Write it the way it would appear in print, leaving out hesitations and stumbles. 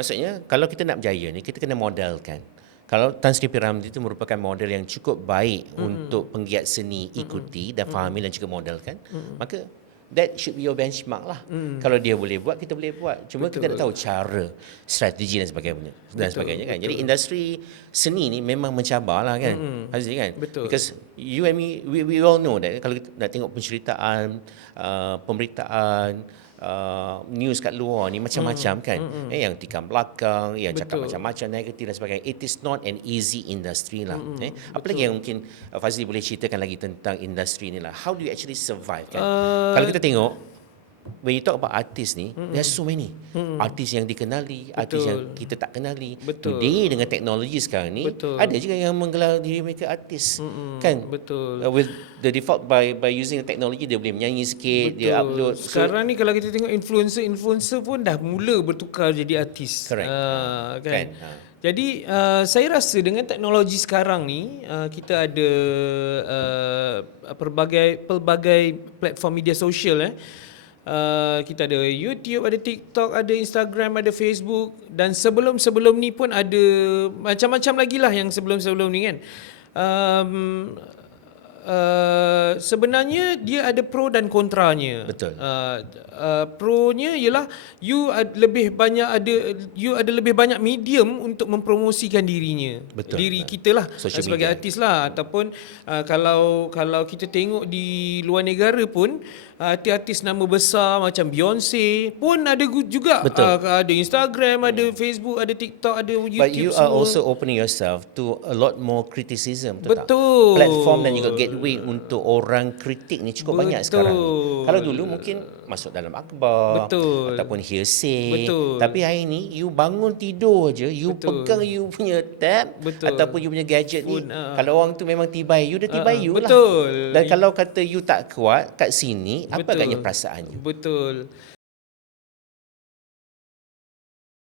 Maksudnya kalau kita nak berjaya ni, kita kena modelkan. Kalau Tan Sri P. Ramlee itu merupakan model yang cukup baik untuk penggiat seni ikuti dan fahami dan juga modelkan, maka that should be your benchmark lah. Kalau dia boleh buat, kita boleh buat. Cuma kita nak tahu cara, strategi dan sebagainya kan. Jadi industri seni ni memang mencabar lah kan, Haziq kan. Because you and me, we all know that kalau kita nak tengok penceritaan, pemberitaan, news kat luar ni macam-macam kan, yang tikam belakang, yang cakap macam-macam negatif dan sebagainya. It is not an easy industry lah. Apa lagi yang mungkin Fazli boleh ceritakan lagi tentang industri ni lah, how do you actually survive kan? Kalau kita tengok, when you talk about artis ni, there are so many artis yang dikenali, artis yang kita tak kenali. Today dengan teknologi sekarang ni, ada juga yang menggelar diri mereka artis kan. With the default by using the technology, dia boleh menyanyi sikit, dia upload. Sekarang ni kalau kita tengok influencer pun dah mula bertukar jadi artis. Correct. Kan? Jadi saya rasa dengan teknologi sekarang ni, kita ada pelbagai platform media sosial. Kita ada YouTube, ada TikTok, ada Instagram, ada Facebook, dan sebelum ni pun ada macam-macam lagi lah yang sebelum ni kan. Sebenarnya dia ada pro dan kontranya. Betul. Pro-nya ialah you ada lebih banyak medium untuk mempromosikan dirinya. Betul. Diri kita lah sebagai media. artis lah, ataupun kalau kita tengok di luar negara pun, artis nama besar macam Beyonce pun ada juga. Ada Instagram, ada Facebook, ada TikTok, ada YouTube. But you are also opening yourself to a lot more criticism. Betul. Platform dan juga gateway untuk orang kritik ni cukup banyak sekarang ni. Kalau dulu mungkin masuk dalam akhbar ataupun hearsay. Tapi hari ni you bangun tidur je, you pegang you punya tab ataupun you punya gadget ni. Kalau orang tu memang tibai, you dah tibai you lah. Dan kalau kata you tak kuat kat sini, apa agaknya perasaannya? Betul.